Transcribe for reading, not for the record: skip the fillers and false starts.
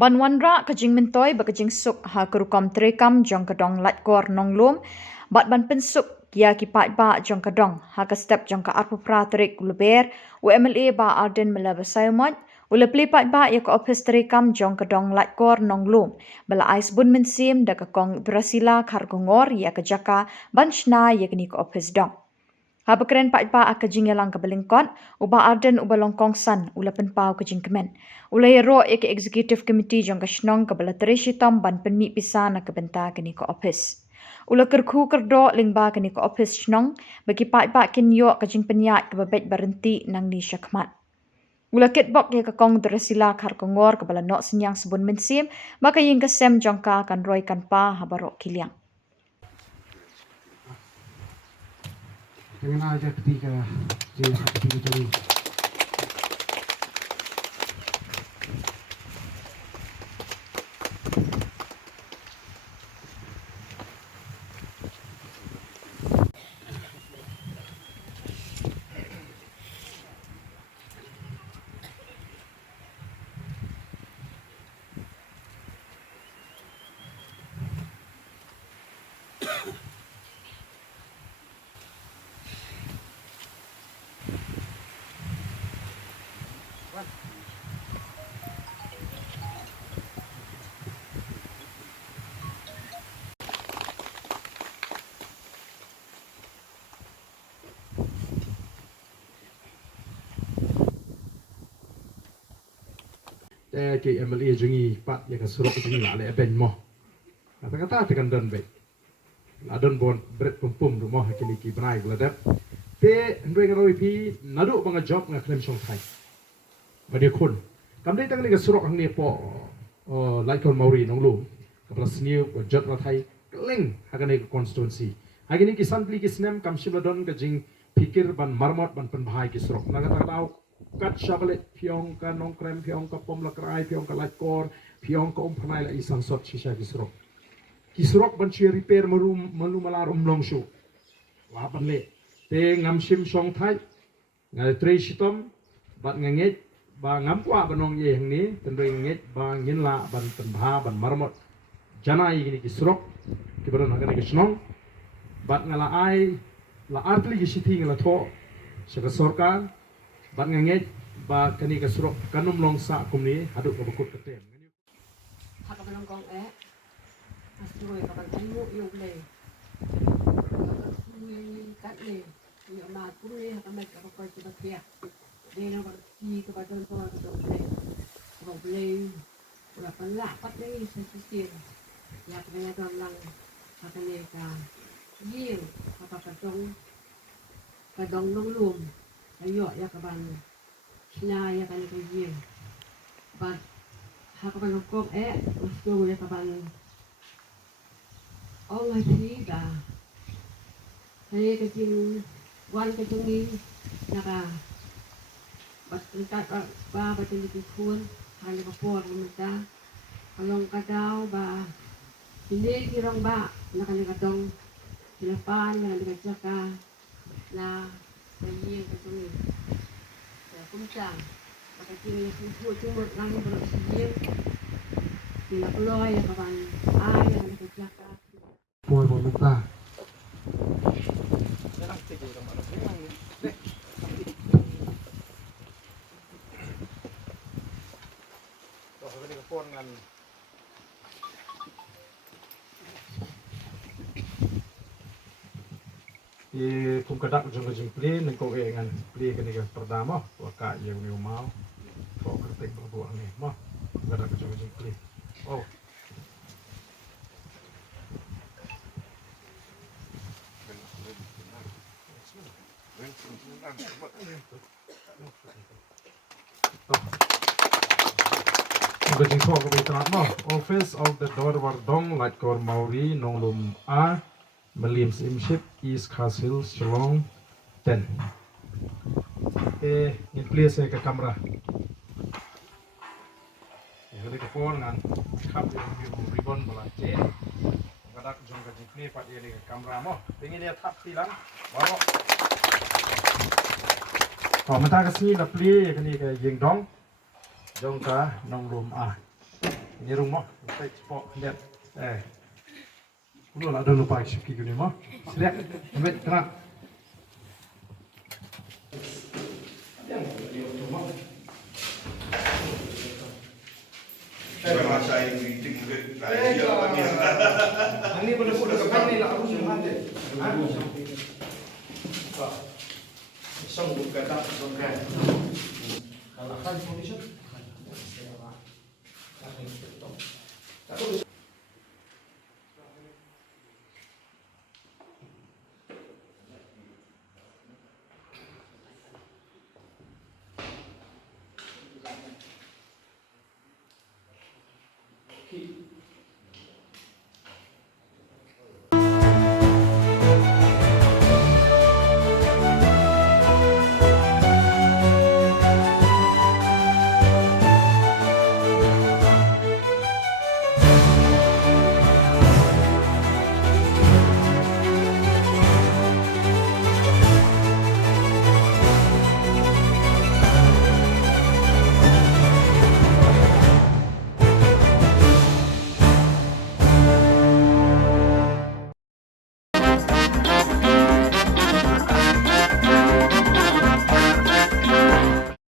Banwanra kajing mentoi bakajing suk ha kerukom terekam jong kadong latkor nonglum bat ban pensuk kia ki pat ba jong kadong ha ka step jong ka arpu pra terik uleber UMLA ba Arden melabasaymat uleple pat ba ya ka office terekam jong kadong latkor nonglum bala ais bun mensim da ka kong brasila kargongor ya ka jaka banchna ya kini ka office dong. Haba keren pat pa akajing yalang kabalingkot uba Arden uba longkong san ula penpau kajing kemen. Ula ro ek executive committee jong kashnong kabala tereshitam ban penmi pisa na kabenta kini ko office. Ula kerku kerdo lingba kini ko office shnong bagi pat pa kin yo kajing penyat kababet berhenti nang ni syakmat. Ula ketbok ya kakong teresila karkongor kabala nok senyang sebun mensim maka yung kasem jongka kan roy kan pa habarok kiliang. Dengan aja ketika dia jadi ke MLA jungi pat ya kasurok jungi la le ben mo kata-kata tekan don be adon bon bret pum rumah kini ki benai gladap te ndwe ngaroi pi nadu banga job nga klem song thai bade khun kam dei tang le kasurok ang ne po like on mauri nong lu kapla sniu ko jot ra thai kleng hagane constituency hagini ki sampli ki snem kam shibladon ka jing pikir ban marmot ban pen bhai ki surok naga ta dau kat shabalet piong ka nong krem piong ka pom la krai piong ka latkor piong ka phanai la isang sot shisha ki surok ban chi repair malu malar long shu wa ban le te ngam shim song thai ngai tre shitom bat nganget ba ngam kwa banong ye hang ni ten re nget ba ngin la ban pen bha ban marmot janai gini ki surok ki baron hagane ki snong bat ngala ai la artli ki shithi ngala tho shaka sorkar bat nganget ba kani ka surok kanum long sa kumni haduk ka bukut ketem haka ba kong asroy ka banmu yung le kat le yung ma kumni haka met ka ko ci bakya de na ba ki ka ba don ko do le ko le ula pala pat le sa sistem ya ka ya don lang haka ne ka yin haka ka dong nong lum ayo ya kaban sina ya kan ko yin but hakaban ko gusto ya kaban all I see da saya kecil wan kecil naka bat entar ba batin di kun hal ko por minta kalong kadaw ba hindi kirang ba nakalikadong silapan nakalikadjaka na Nanging katong kumsang makatingin na sumut lang yung balak siyeng pinakloy ang kapan ay ang nagkajaka boy minta kung kadak jong jing play nang ko ngan play kani ka pertama waka yang ni mau ko kertek berbuat ni mah kadak jong jing play oh Kajing ko kabitan mo office of the Dorwardong Latkor Mauri Nonglum A Malims Imship East Castle Shillong 10 in place ke kamera yang ke phone ngan kap yang ribbon bola je kadak jong ka jikni pat ye ke kamera mo pengin dia tap tilang bawa ko mata ka sini la pli ke ni ke yeng dong jong ka nong room a Ini rumah, saya cepat lihat. Kulo lah dulu pak sih gini mah. Lihat, ambil terang. Saya masa yang meeting mungkin Ini benar-benar kepan ni lah harus yang ada. Isang kata songkai. Kalau kan condition.